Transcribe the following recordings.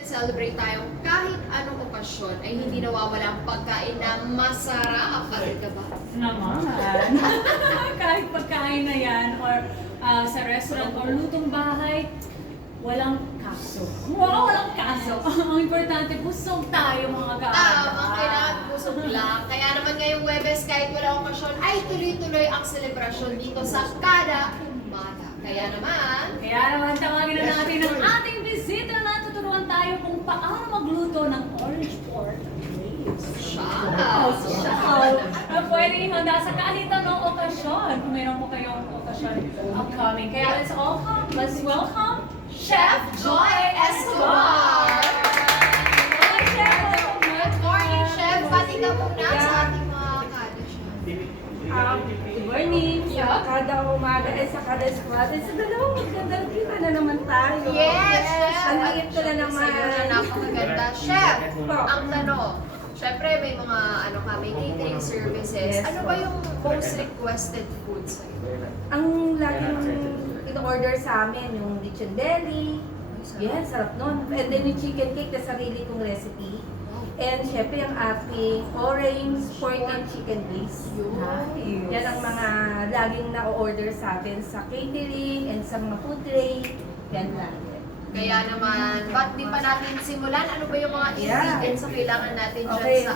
Celebrate tayo kahit anong okasyon ay hindi nawawala ang pagkain na masarap. Agad ka ba? Naman. Kahit pagkain na yan or sa restaurant or lutong bahay, walang kaso. Wow, walang kaso. Ang importante, busog tayo mga kaagad. Ang kailangan busog lang. Kaya naman ngayong Webes, kahit walang okasyon, ay tuloy-tuloy ang selebrasyon dito sa Kada Umaga. Kaya naman, Tawagin na natin ang ating bisita na tuturuan tayo kung paano magluto ng orange pork ribs. shout! Na pwede ihanda sa kahit anong okasyon. Kung mayroon po kayong okasyon upcoming. Kaya let's welcome Chef Joy Escobar! Hi, Chef! Good morning, Chef! Pati ka muna sa ating mga kada chef. Good morning! Sa Kada Umaga ay sa Kada Squad. Sa dalawang magandang kita na naman tayo. Yes, Chef! Ang liit ko na naman. Sa'yo na napakaganda. Chef, ang tanong, syempre may mga may catering services. Yes, Ano ba yung most requested food sa'yo? Ang laging in-order sa amin, yung lechon belly. Yes, sarap nun. And then yung chicken cake na sarili kong recipe. And syempre yung ating orange pork and chicken base. Yan ang mga laging na-order sa atin sa catering and sa mga food tray. Yan lang. Kaya naman, ba't di pa natin simulan? Ano ba yung mga ingredients na kailangan natin dyan Okay. sa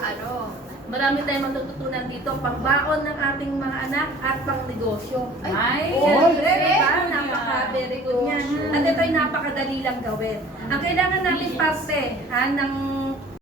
Marami tayong matututunan dito, pangbaon ng ating mga anak at pang negosyo. Ay, Siyempre, very diba? good Napaka-very good niya. At ito ay napakadali lang gawin. Ang kailangan natin parte ng